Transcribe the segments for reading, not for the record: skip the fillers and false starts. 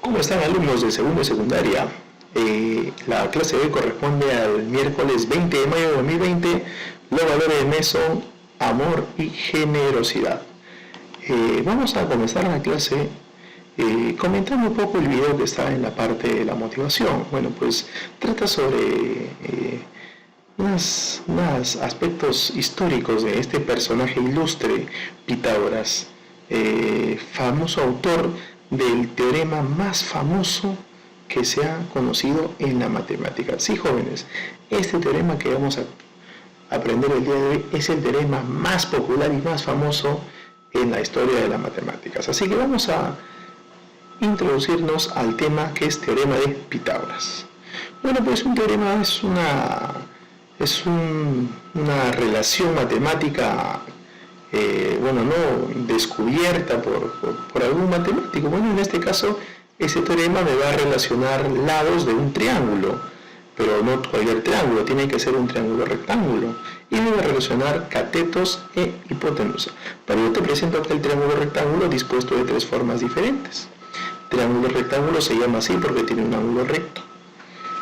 ¿Cómo están, alumnos de segundo y secundaria? La clase de hoy corresponde al miércoles 20 de mayo de 2020. Los valores del mes son amor y generosidad. Vamos a comenzar la clase comentando un poco el video que está en la parte de la motivación. Bueno, pues trata sobre unos aspectos históricos de este personaje ilustre, Pitágoras, famoso autor del teorema más famoso que se ha conocido en la matemática. Sí, jóvenes, este teorema que vamos a aprender el día de hoy es el teorema más popular y más famoso en la historia de las matemáticas. Así que vamos a introducirnos al tema que es teorema de Pitágoras. Bueno, pues un teorema es una relación matemática no descubierta por algún matemático. Bueno, en este caso, ese teorema me va a relacionar lados de un triángulo, pero no cualquier triángulo, tiene que ser un triángulo rectángulo, y me va a relacionar catetos e hipotenusa. Para ello te presento aquí el triángulo rectángulo dispuesto de tres formas diferentes. Triángulo rectángulo se llama así porque tiene un ángulo recto,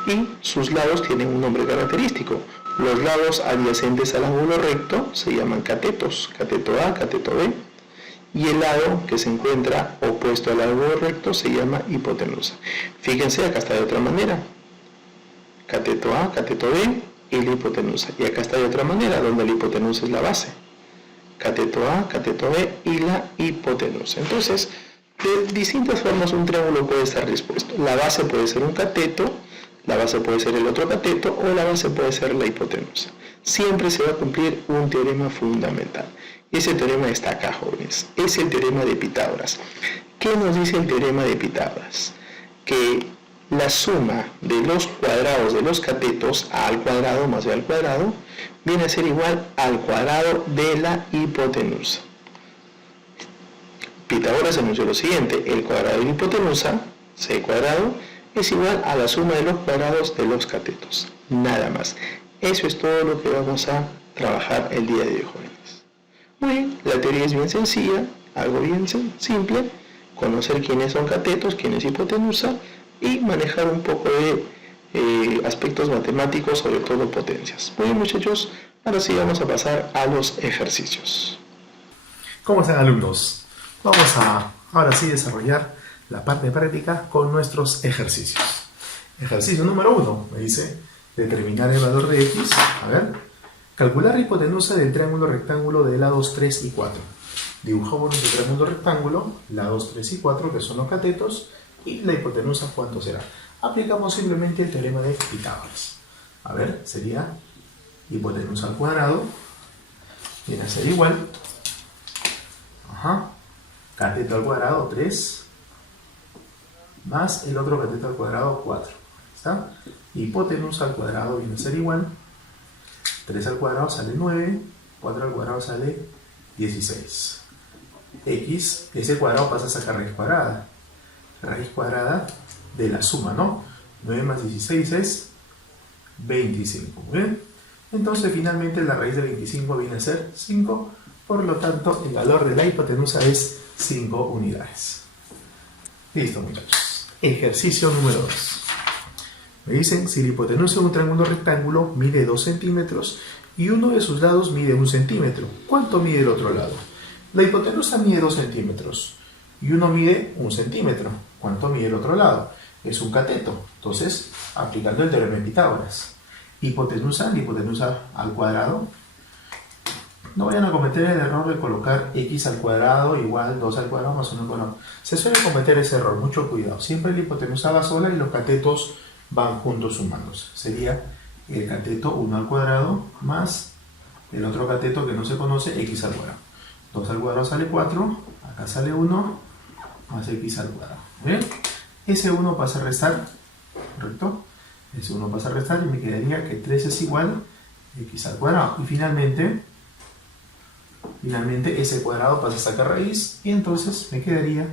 y sus lados tienen un nombre característico. Los lados adyacentes al ángulo recto se llaman catetos, cateto A, cateto B, y el lado que se encuentra opuesto al ángulo recto se llama hipotenusa. Fíjense, acá está de otra manera, cateto A, cateto B y la hipotenusa. Y acá está de otra manera, donde la hipotenusa es la base, cateto A, cateto B y la hipotenusa. Entonces, de distintas formas un triángulo puede estar dispuesto. La base puede ser un cateto, la base puede ser el otro cateto o la base puede ser la hipotenusa. Siempre se va a cumplir un teorema fundamental. Ese teorema está acá, jóvenes. Es el teorema de Pitágoras. ¿Qué nos dice el teorema de Pitágoras? Que la suma de los cuadrados de los catetos, a al cuadrado más b al cuadrado, viene a ser igual al cuadrado de la hipotenusa. Pitágoras anunció lo siguiente: el cuadrado de la hipotenusa, c cuadrado, es igual a la suma de los cuadrados de los catetos. Nada más. Eso es todo lo que vamos a trabajar el día de hoy, jóvenes. Muy bien, la teoría es bien sencilla, algo bien simple: conocer quiénes son catetos, quién es hipotenusa y manejar un poco de aspectos matemáticos, sobre todo potencias. Muy bien, muchachos, ahora sí vamos a pasar a los ejercicios. ¿Cómo están, alumnos? Vamos a ahora sí desarrollar la parte práctica con nuestros ejercicios. Ejercicio número 1 me dice determinar el valor de x. A ver, calcular la hipotenusa del triángulo rectángulo de lados 3 y 4. Dibujamos nuestro triángulo rectángulo, lados 3 y 4, que son los catetos, y la hipotenusa, ¿cuánto será? Aplicamos simplemente el teorema de Pitágoras. A ver, sería hipotenusa al cuadrado, viene a ser igual, cateto al cuadrado 3, más el otro cateto al cuadrado 4. ¿Está? Hipotenusa al cuadrado viene a ser igual, 3 al cuadrado sale 9, 4 al cuadrado sale 16. X, ese cuadrado pasa a sacar raíz cuadrada de la suma, ¿no? 9 más 16 es 25. Muy bien. Entonces finalmente la raíz de 25 viene a ser 5, por lo tanto el valor de la hipotenusa es 5 unidades. Listo, muchachos. Ejercicio número 2. Me dicen, si la hipotenusa de un triángulo rectángulo mide 2 centímetros y uno de sus lados mide 1 centímetro, ¿cuánto mide el otro lado? La hipotenusa mide 2 centímetros y uno mide 1 centímetro. ¿Cuánto mide el otro lado? Es un cateto. Entonces, aplicando el teorema de Pitágoras, hipotenusa al cuadrado. No vayan a cometer el error de colocar x al cuadrado igual 2 al cuadrado más 1 al cuadrado. Se suele cometer ese error, mucho cuidado. Siempre la hipotenusa va sola y los catetos van juntos sumándose. Sería el cateto 1 al cuadrado más el otro cateto que no se conoce, x al cuadrado. 2 al cuadrado sale 4, acá sale 1, más x al cuadrado. ¿Bien? Ese 1 pasa a restar, ¿correcto? Ese 1 pasa a restar y me quedaría que 3 es igual a x al cuadrado. Y finalmente ese cuadrado pasa a sacar raíz y entonces me quedaría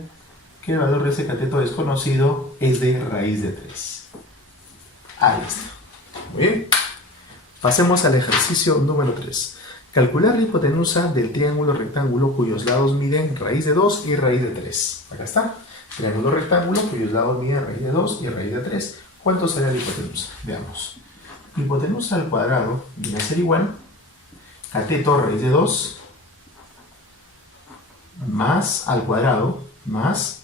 que el valor de ese cateto desconocido es de raíz de 3. Ahí está. Muy bien. Pasemos al ejercicio número 3. Calcular la hipotenusa del triángulo rectángulo cuyos lados miden raíz de 2 y raíz de 3. Acá está. Triángulo rectángulo cuyos lados miden raíz de 2 y raíz de 3. ¿Cuánto será la hipotenusa? Veamos. Hipotenusa al cuadrado viene a ser igual cateto raíz de 2 más al cuadrado más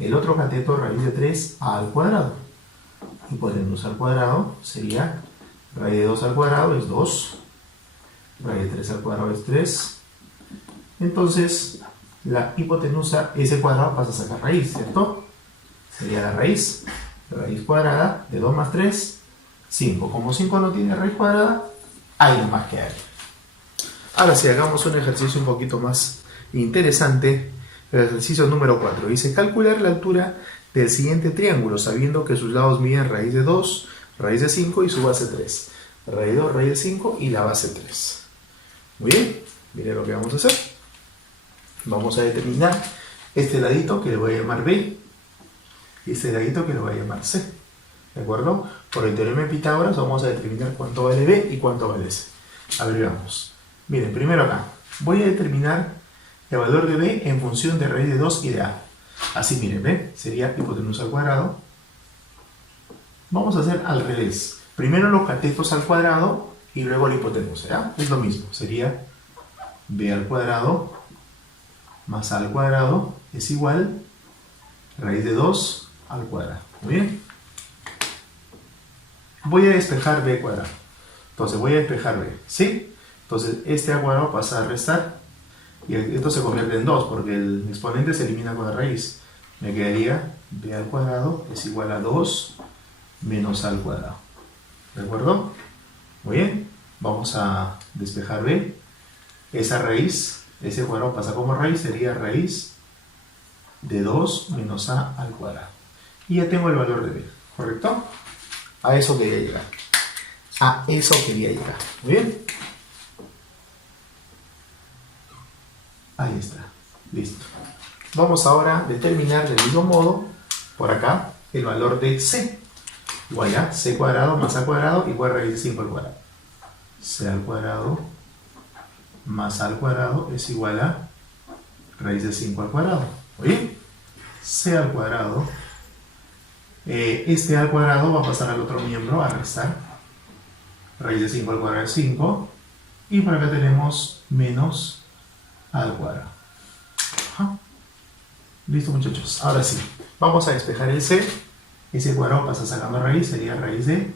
el otro cateto raíz de 3 al cuadrado. Hipotenusa al cuadrado sería raíz de 2 al cuadrado es 2, raíz de 3 al cuadrado es 3. Entonces, la hipotenusa, ese cuadrado pasa a sacar raíz, ¿cierto? Sería la raíz cuadrada de 2 más 3, 5. Como 5 no tiene raíz cuadrada, hay más que hay. Ahora sí, hagamos un ejercicio un poquito más interesante. El ejercicio número 4. Dice, calcular la altura del siguiente triángulo, sabiendo que sus lados miden raíz de 2, raíz de 5 y su base 3. Raíz de 2, raíz de 5 y la base 3. Muy bien, miren lo que vamos a hacer. Vamos a determinar este ladito que le voy a llamar B y este ladito que le voy a llamar C. ¿De acuerdo? Por el teorema de Pitágoras vamos a determinar cuánto vale B y cuánto vale C. A ver, veamos. Miren, primero acá. Voy a determinar el valor de B en función de raíz de 2 y de A. Así, miren, B sería hipotenusa al cuadrado. Vamos a hacer al revés. Primero los catetos al cuadrado y luego la hipotenusa. ¿Ya? Es lo mismo. Sería B al cuadrado más A al cuadrado es igual raíz de 2 al cuadrado. Muy bien. Voy a despejar B cuadrado. Entonces voy a despejar B. ¿Sí? Entonces este al cuadrado pasa a restar. Y esto se convierte en 2 porque el exponente se elimina con la raíz. Me quedaría B al cuadrado es igual a 2 menos A al cuadrado. ¿De acuerdo? Muy bien. Vamos a despejar B. Esa raíz, ese cuadrado pasa como raíz, sería raíz de 2 menos A al cuadrado. Y ya tengo el valor de B. ¿Correcto? A eso quería llegar. A eso quería llegar. Muy bien. Ahí está. Listo. Vamos ahora a determinar del mismo modo, por acá, el valor de C. Igual a C cuadrado más A cuadrado igual a raíz de 5 al cuadrado. C al cuadrado más A al cuadrado es igual a raíz de 5 al cuadrado. ¿Muy bien? C al cuadrado. Este A al cuadrado va a pasar al otro miembro a restar. Raíz de 5 al cuadrado es 5. Y por acá tenemos menos A al cuadrado. Ajá. Listo, muchachos. Ahora sí. Vamos a despejar el C. Ese cuadrado pasa sacando raíz. Sería raíz de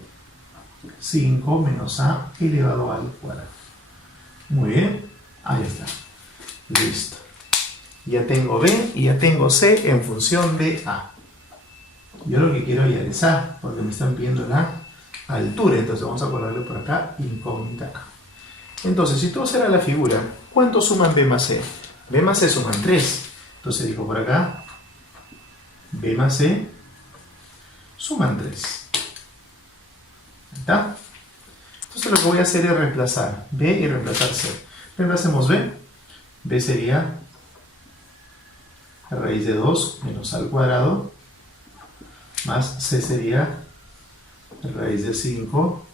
5 menos A elevado al cuadrado. Muy bien. Ahí está. Listo. Ya tengo B y ya tengo C en función de A. Yo lo que quiero hallar es A, porque me están pidiendo la altura. Entonces vamos a ponerle por acá incógnita A. Entonces, si tú observas la figura, ¿cuánto suman B más C? B más C suman 3. Entonces digo por acá, B más C suman 3. ¿Ahí está? Entonces lo que voy a hacer es reemplazar B y reemplazar C. Reemplacemos B. B sería raíz de 2 menos A al cuadrado, más C sería raíz de 5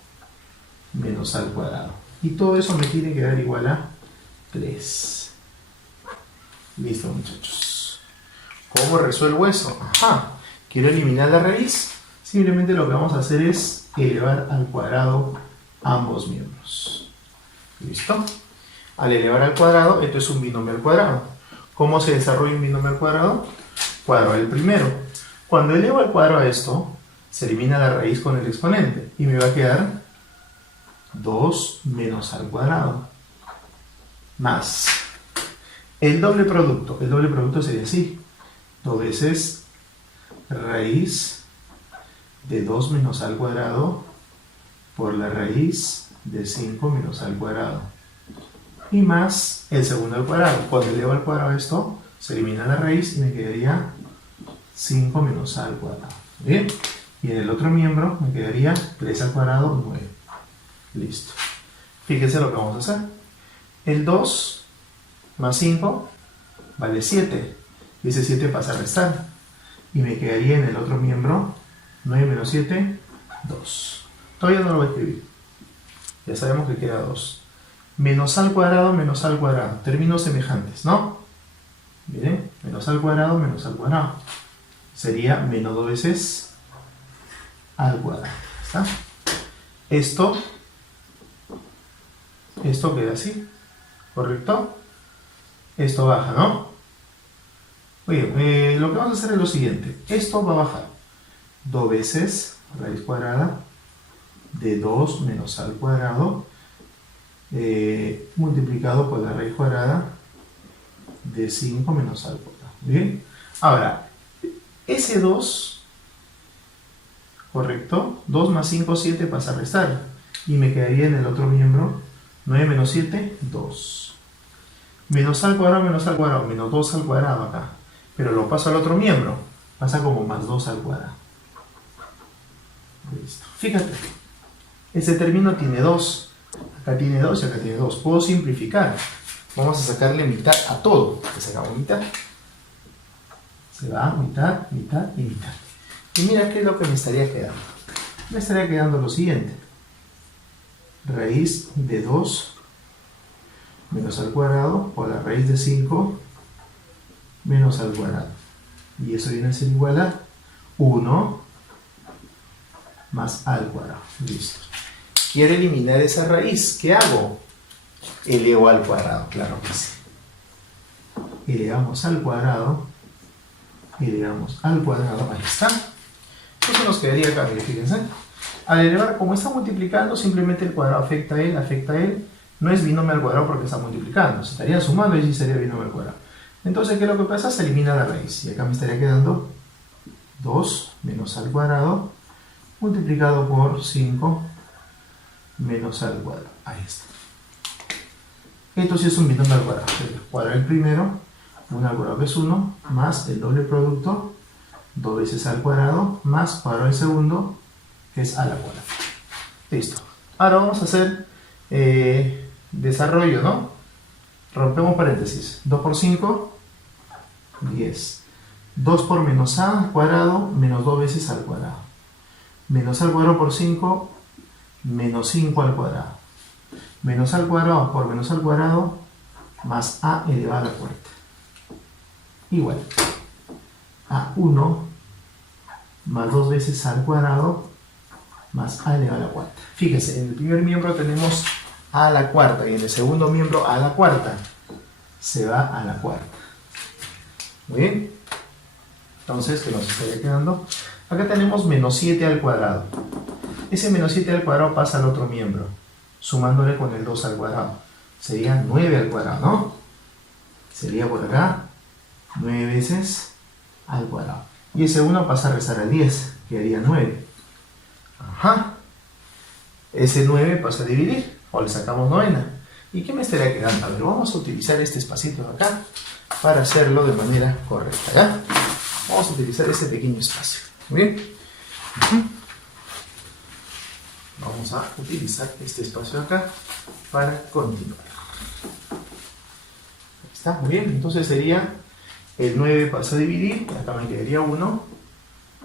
menos A al cuadrado. Y todo eso me tiene que dar igual a 3. Listo, muchachos. ¿Cómo resuelvo eso? Ajá. Quiero eliminar la raíz. Simplemente lo que vamos a hacer es elevar al cuadrado ambos miembros. ¿Listo? Al elevar al cuadrado, esto es un binomio al cuadrado. ¿Cómo se desarrolla un binomio al cuadrado? Cuadrado el primero. Cuando elevo al cuadrado a esto, se elimina la raíz con el exponente. Y me va a quedar 2 menos A al cuadrado. Más el doble producto. El doble producto sería así. 2 veces raíz de 2 menos A al cuadrado por la raíz de 5 menos A al cuadrado. Y más el segundo al cuadrado. Cuando elevo al cuadrado esto, se elimina la raíz y me quedaría 5 menos A al cuadrado. ¿Bien? Y en el otro miembro me quedaría 3 al cuadrado, 9. Listo. Fíjense lo que vamos a hacer. El 2 más 5 vale 7. Y ese 7 pasa a restar. Y me quedaría en el otro miembro 9 menos 7, 2. Todavía no lo voy a escribir. Ya sabemos que queda 2. Menos A al cuadrado, menos A al cuadrado. Términos semejantes, ¿no? Miren, menos A al cuadrado, menos A al cuadrado. sería menos 2 veces a al cuadrado. ¿Está? Esto queda así, ¿correcto? Esto baja, ¿no? Muy bien, lo que vamos a hacer es lo siguiente. Esto va a bajar 2 veces raíz cuadrada de 2 menos a al cuadrado multiplicado por la raíz cuadrada de 5 menos a al cuadrado. ¿Bien? Ahora, ese 2, ¿correcto? 2 más 5, 7 pasa a restar. Y me quedaría en el otro miembro 9 menos 7, 2. Menos al cuadrado, menos 2 al cuadrado acá. Pero lo paso al otro miembro. Pasa como más 2 al cuadrado. Listo. Fíjate. Este término tiene 2. Acá tiene 2 y acá tiene 2. Puedo simplificar. Vamos a sacarle mitad a todo. Le sacamos mitad. Se va mitad, mitad y mitad. Y mira qué es lo que me estaría quedando. Me estaría quedando lo siguiente. Raíz de 2 menos al cuadrado por la raíz de 5 menos al cuadrado. Y eso viene a ser igual a 1 más al cuadrado. Listo. Quiero eliminar esa raíz. ¿Qué hago? Elevo al cuadrado, claro que sí. Elevamos al cuadrado. Elevamos al cuadrado. Ahí está. Eso nos quedaría acá, fíjense. Al elevar, como está multiplicando, simplemente el cuadrado afecta a él. No es binomio al cuadrado porque está multiplicando. Se estarían sumando y sí sería binomio al cuadrado. Entonces, ¿qué es lo que pasa? Se elimina la raíz. Y acá me estaría quedando 2 menos al cuadrado multiplicado por 5 menos al cuadrado. Ahí está. Esto sí es un binomio al cuadrado. El cuadrado el primero, 1 al cuadrado que es 1, más el doble producto, 2 veces al cuadrado, más cuadrado el segundo, que es a la cuadrada. Listo. Ahora vamos a hacer desarrollo, ¿no? Rompemos paréntesis. 2 por 5, 10. 2 por menos a al cuadrado, menos 2 veces al cuadrado. Menos a al cuadrado por 5, menos 5 al cuadrado. Menos al cuadrado por menos al cuadrado, más a elevado a la cuarta. Igual a 1 más 2 veces al cuadrado más a elevado a la cuarta. Fíjense, en el primer miembro tenemos a la cuarta y en el segundo miembro a la cuarta. Se va a la cuarta. Muy bien. Entonces, ¿qué nos estaría quedando? Acá tenemos menos 7 al cuadrado. Ese menos 7 al cuadrado pasa al otro miembro, sumándole con el 2 al cuadrado. Sería 9 al cuadrado, ¿no? Sería por acá 9 veces al cuadrado. Y ese 1 pasa a restar al 10, quedaría 9. Ajá. Ese 9 pasa a dividir, o le sacamos novena. ¿Y qué me estaría quedando? A ver, vamos a utilizar este espacito de acá para hacerlo de manera correcta, ¿ya? Vamos a utilizar este pequeño espacio. Muy bien. Vamos a utilizar este espacio de acá para continuar. Ahí está, muy bien. Entonces sería el 9 pasa a dividir, acá me quedaría 1.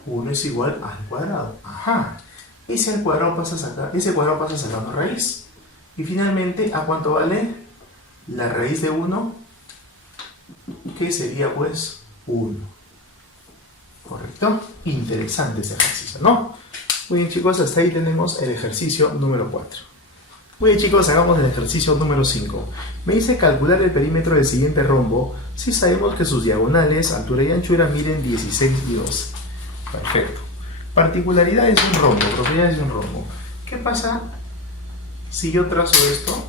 1 es igual al cuadrado. Ajá. Ese cuadrado pasa sacando raíz. Y finalmente, ¿a cuánto vale? La raíz de 1, que sería pues 1. ¿Correcto? Interesante ese ejercicio, ¿no? Muy bien, chicos, hasta ahí tenemos el ejercicio número 4. Muy bien, chicos, hagamos el ejercicio número 5. Me dice calcular el perímetro del siguiente rombo si sabemos que sus diagonales, altura y anchura miden 16 y 12. Perfecto. Particularidades de un rombo, propiedades de un rombo. ¿Qué pasa si yo trazo esto?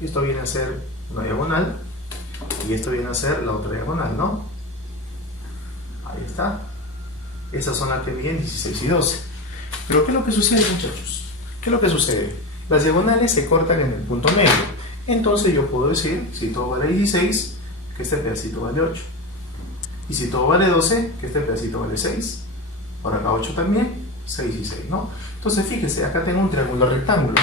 Esto viene a ser una diagonal y esto viene a ser la otra diagonal, ¿no? Ahí está. Esas son las que miden 16 y 12. Pero ¿qué es lo que sucede, muchachos? ¿Qué es lo que sucede? Las diagonales se cortan en el punto medio. Entonces yo puedo decir, si todo vale 16, que este pedacito vale 8. Y si todo vale 12, que este pedacito vale 6. Por acá 8 también, 6 y 6, ¿no? Entonces fíjense, acá tengo un triángulo rectángulo.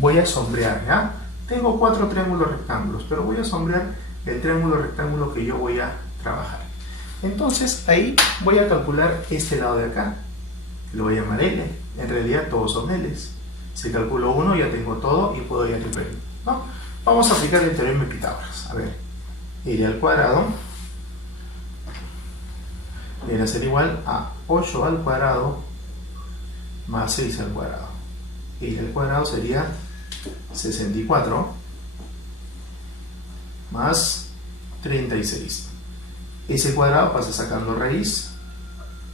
Voy a sombrear, ¿ya? Tengo 4 triángulos rectángulos, pero voy a sombrear el triángulo rectángulo que yo voy a trabajar. Entonces ahí voy a calcular este lado de acá. Lo voy a llamar L. En realidad todos son L's. Si calculo 1 ya tengo todo y puedo ir al L, ¿no? Vamos a aplicar el teorema de Pitágoras. A ver, L al cuadrado viene a ser igual a 8 al cuadrado más 6 al cuadrado. Y el cuadrado sería 64 más 36. Ese cuadrado pasa sacando raíz,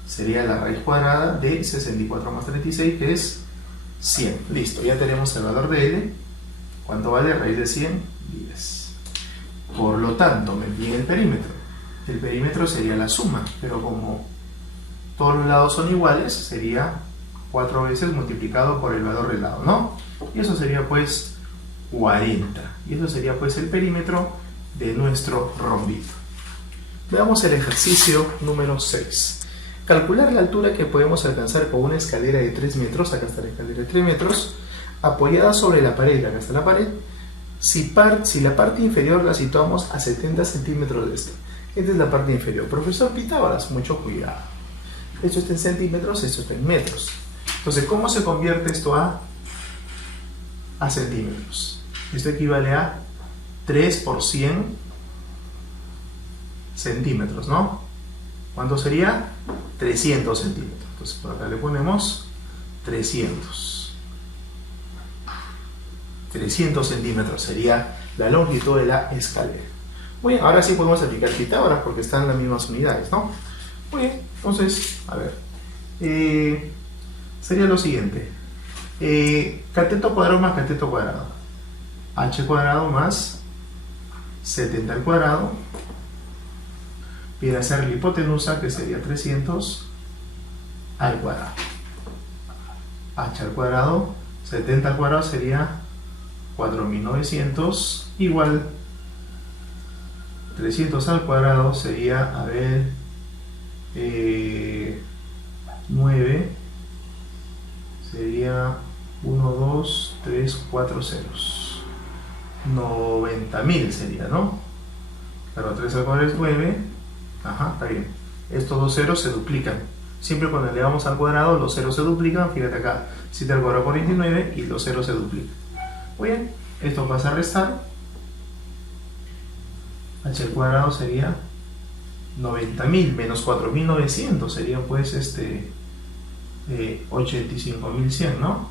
sería la raíz cuadrada de 64 más 36, que es 100. Listo, ya tenemos el valor de L. ¿Cuánto vale raíz de 100? 10. Por lo tanto, me pide el perímetro. El perímetro sería la suma, pero como todos los lados son iguales, sería 4 veces multiplicado por el valor del lado, ¿no? Y eso sería pues 40. Y eso sería pues el perímetro de nuestro rombito. Veamos el ejercicio número 6. Calcular la altura que podemos alcanzar con una escalera de 3 metros, acá está la escalera de 3 metros, apoyada sobre la pared, acá está la pared, si la parte inferior la situamos a 70 centímetros de esta. Esta es la parte inferior. Profesor Pitágoras, mucho cuidado. Esto está en centímetros, esto está en metros. Entonces, ¿cómo se convierte esto a centímetros? Esto equivale a 3 por 100 centímetros, ¿no? ¿Cuánto sería? 300 centímetros. Entonces, por acá le ponemos 300. 300 centímetros sería la longitud de la escalera. Muy bien, ahora sí podemos aplicar Pitágoras porque están las mismas unidades, ¿no? Muy bien, entonces, a ver. Sería lo siguiente. Cateto cuadrado más cateto cuadrado. H cuadrado más 70 al cuadrado. Viene a ser la hipotenusa, que sería 300 al cuadrado. H al cuadrado, 70 al cuadrado sería 4900, igual 300 al cuadrado sería, a ver, 9, sería 1, 2, 3, 4 ceros. 90.000 sería, ¿no? Claro, 3 al cuadrado es 9. Ajá, está bien. Estos dos ceros se duplican. Siempre cuando le damos al cuadrado, los ceros se duplican. Fíjate acá, 7 al cuadrado 49 y los ceros se duplican. Muy bien, esto pasa a restar. H al cuadrado sería 90.000 menos 4.900. Serían pues 85.100, ¿no?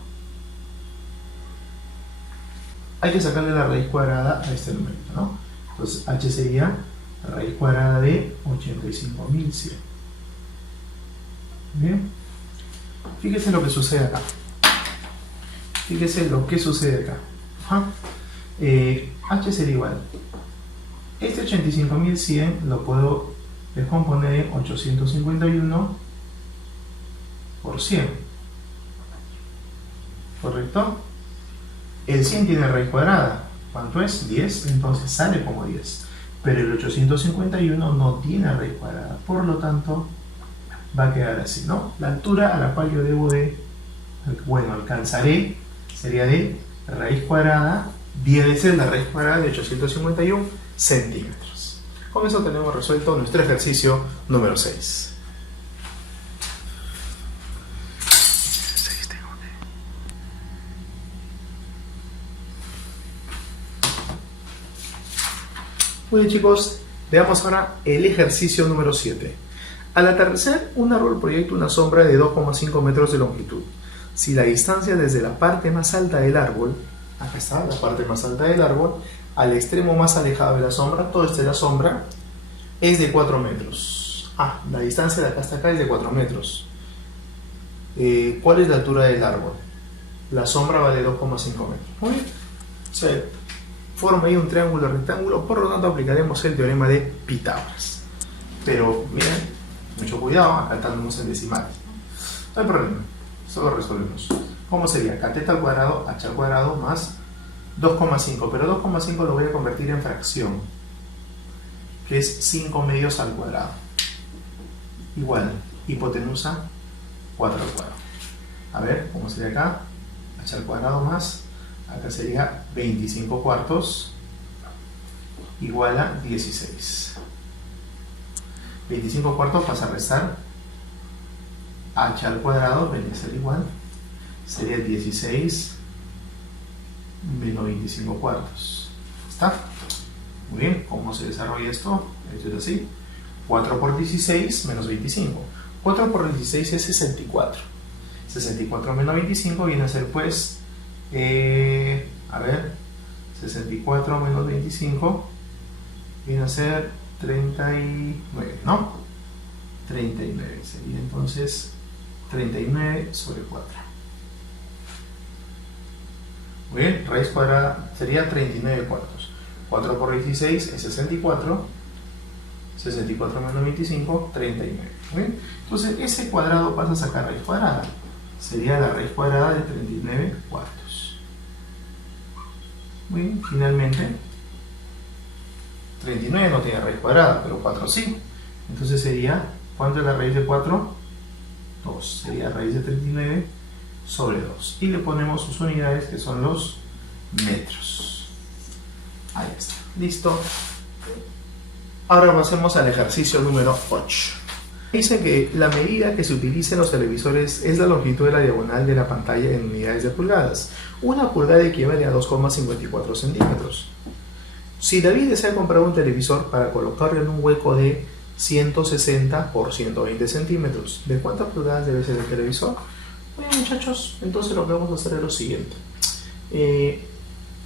Hay que sacarle la raíz cuadrada a este número, ¿no? Entonces H sería raíz cuadrada de 85.100. Bien. Fíjese lo que sucede acá. Fíjese lo que sucede acá. Ajá. H sería igual. Este 85.100 lo puedo descomponer en 851 por 100. ¿Correcto? El 100 tiene raíz cuadrada. ¿Cuánto es? 10. Entonces sale como 10. Pero el 851 no tiene raíz cuadrada. Por lo tanto, va a quedar así, ¿no? La altura a la cual yo debo alcanzaré sería de raíz cuadrada 10 veces la raíz cuadrada de 851 centímetros. Con eso tenemos resuelto nuestro ejercicio número 6. Muy bien, chicos, veamos ahora el ejercicio número 7. Al atardecer, un árbol proyecta una sombra de 2,5 metros de longitud. Si la distancia desde la parte más alta del árbol, acá está la parte más alta del árbol, al extremo más alejado de la sombra, todo este de la sombra, es de 4 metros. La distancia de acá hasta acá es de 4 metros. ¿Cuál es la altura del árbol? La sombra vale 2,5 metros. Muy bien. Se forma ahí un triángulo rectángulo, por lo tanto aplicaremos el teorema de Pitágoras. Pero miren, mucho cuidado, acá estamos en decimales. No hay problema, solo resolvemos. ¿Cómo sería? Cateto al cuadrado, h al cuadrado más 2,5, pero 2,5 lo voy a convertir en fracción, que es 5 medios al cuadrado. Igual, hipotenusa 4 al cuadrado. A ver, ¿cómo sería acá? H al cuadrado más, acá sería 25 cuartos, igual a 16. 25 cuartos pasa a restar, h al cuadrado viene a ser igual, sería 16 menos 25 cuartos. ¿Está? Muy bien, ¿cómo se desarrolla esto? Esto es así. 4 por 16 menos 25. 4 por 16 es 64. 64 menos 25 viene a ser pues, 64 menos 25 viene a ser 39, ¿no? 39 sería entonces 39 sobre 4. Muy bien, raíz cuadrada sería 39 cuartos. 4 por 16 es 64. 64 menos 25, 39. Muy bien, entonces ese cuadrado pasa a sacar raíz cuadrada. Sería la raíz cuadrada de 39 cuartos. Muy bien, finalmente 39 no tiene raíz cuadrada, pero 4 sí. Entonces sería, ¿cuánto es la raíz de 4? 2. Sería raíz de 39 sobre 2. Y le ponemos sus unidades, que son los metros. Ahí está. Listo. Ahora pasemos al ejercicio número 8. Dice que la medida que se utiliza en los televisores es la longitud de la diagonal de la pantalla en unidades de pulgadas. Una pulgada equivale a 2,54 centímetros. Si David desea comprar un televisor para colocarlo en un hueco de 160 por 120 centímetros, ¿de cuántas pulgadas debe ser el televisor? Bueno, muchachos, entonces lo que vamos a hacer es lo siguiente.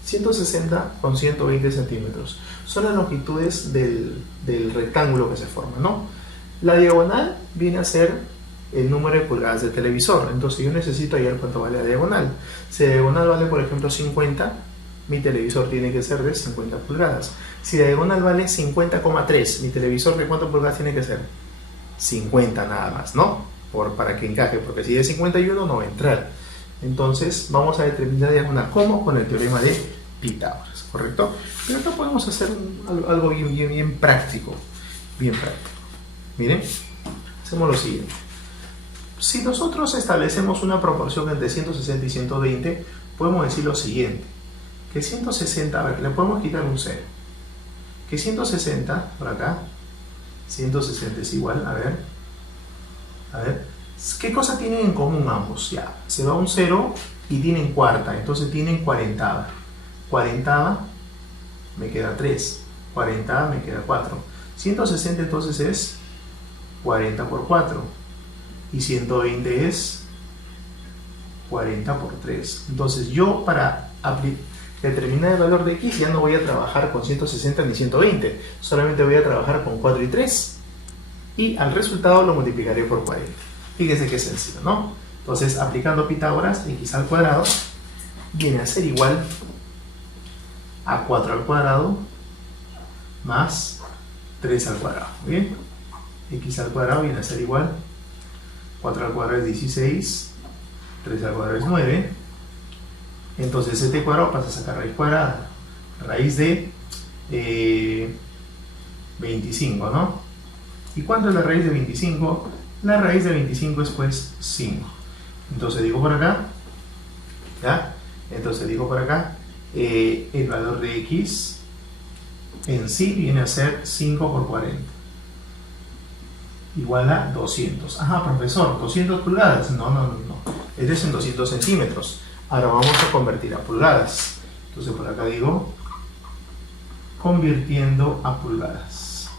160 con 120 centímetros son las longitudes del rectángulo que se forma, ¿no? La diagonal viene a ser el número de pulgadas del televisor. Entonces yo necesito hallar cuánto vale la diagonal. Si la diagonal vale, por ejemplo, 50, mi televisor tiene que ser de 50 pulgadas. Si la diagonal vale 50,3, mi televisor de cuántas pulgadas tiene que ser? 50 nada más, ¿no? Para que encaje, porque si es 51 no va a entrar. Entonces vamos a determinar la diagonal. ¿Cómo? Con el teorema de Pitágoras, ¿correcto? Pero acá podemos hacer algo bien práctico. Bien práctico. Miren, hacemos lo siguiente. Si nosotros establecemos una proporción entre 160 y 120, podemos decir lo siguiente. Que 160, a ver, le podemos quitar un 0. Que 160, por acá, 160 es igual, a ver, ¿qué cosa tienen en común ambos? Ya, se va un 0 y tienen cuarta, entonces tienen cuarentava. Cuarentava me queda 3, cuarentava me queda 4. 160 entonces es 40 por 4 y 120 es 40 por 3. Entonces yo para determinar el valor de x ya no voy a trabajar con 160 ni 120, solamente voy a trabajar con 4 y 3 y al resultado lo multiplicaré por 40. Fíjense que sencillo, ¿no? Entonces aplicando Pitágoras, x al cuadrado viene a ser igual a 4 al cuadrado más 3 al cuadrado. ¿Bien? X al cuadrado viene a ser igual, 4 al cuadrado es 16, 3 al cuadrado es 9, entonces este cuadrado pasa a sacar raíz cuadrada, raíz de 25, ¿no? ¿Y cuánto es la raíz de 25? La raíz de 25 es pues 5, entonces digo por acá, ¿ya? Entonces digo por acá, el valor de x en sí viene a ser 5 por 40. Igual a 200. Ajá, profesor, 200 pulgadas. No. Este es en 200 centímetros. Ahora vamos a convertir a pulgadas. Entonces por acá digo, convirtiendo a pulgadas.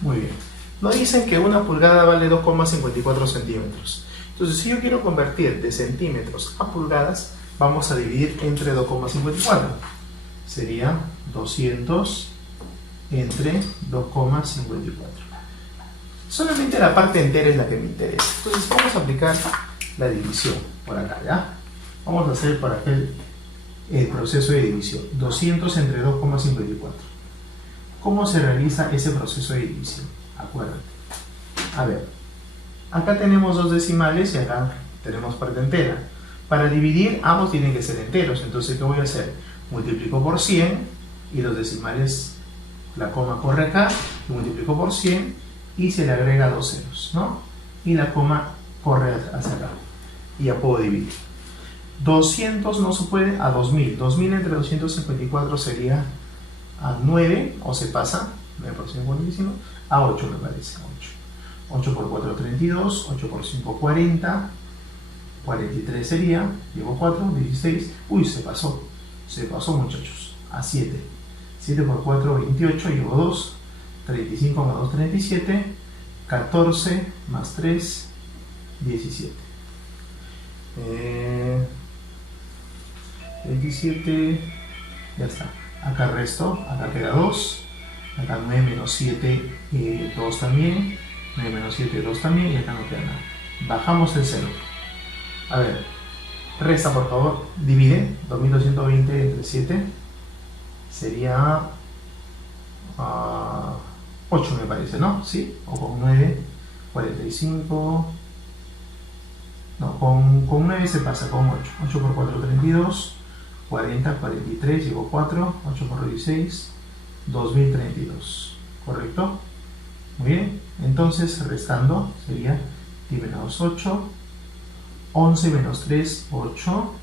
Muy bien. Nos dicen que una pulgada vale 2,54 centímetros. Entonces si yo quiero convertir de centímetros a pulgadas, vamos a dividir entre 2,54. Sería 200 entre 2,54. Solamente la parte entera es la que me interesa. Entonces vamos a aplicar la división por acá, ¿ya? Vamos a hacer por acá el proceso de división. 200 entre 2,54. ¿Cómo se realiza ese proceso de división? Acuérdate. A ver, acá tenemos dos decimales y acá tenemos parte entera. Para dividir, ambos tienen que ser enteros. Entonces, ¿qué voy a hacer? Multiplico por 100 y los decimales, la coma corre acá, y multiplico por 100 y se le agrega 2 ceros, ¿no? Y la coma corre hacia acá. Y ya puedo dividir. 200 no se puede a 2000. 2000 entre 254 sería a 9, o se pasa, 9 por 5, 45, a 8 me parece. 8 por 4, 32, 8 por 5, 40. 43 sería, llevo 4, 16, uy, se pasó muchachos, a 7, 7 por 4, 28, llevo 2. 35 más 2, 37. 14 más 3, 17. 27, ya está. Acá resto, acá queda 2. Acá 9 menos 7, 2 también. 9 menos 7, 2 también. Y acá no queda nada. Bajamos el 0. A ver, resta por favor. Divide 2220 entre 7. Sería 8 me parece, ¿no? Sí, o con 9, 45. No, con 9 se pasa, con 8. 8 por 4, 32. 40, 43, llevo 4. 8 por 16, 2032. ¿Correcto? Muy bien. Entonces, restando, sería 10 menos 8. 11 menos 3, 8.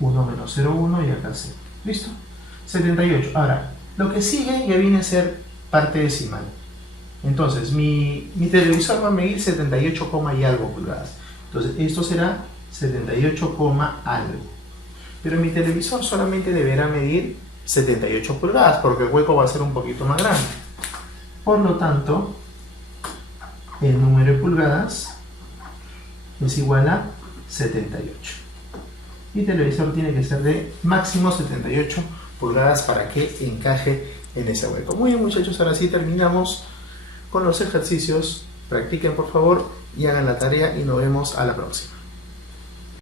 1 menos 0, 1 y acá 0. ¿Listo? 78. Ahora, lo que sigue ya viene a ser parte decimal. Entonces, mi televisor va a medir 78, y algo pulgadas. Entonces, esto será 78, algo. Pero mi televisor solamente deberá medir 78 pulgadas, porque el hueco va a ser un poquito más grande. Por lo tanto, el número de pulgadas es igual a 78. Mi televisor tiene que ser de máximo 78 pulgadas para que encaje en ese hueco. Muy bien, muchachos, ahora sí terminamos con los ejercicios. Practiquen por favor y hagan la tarea y nos vemos a la próxima.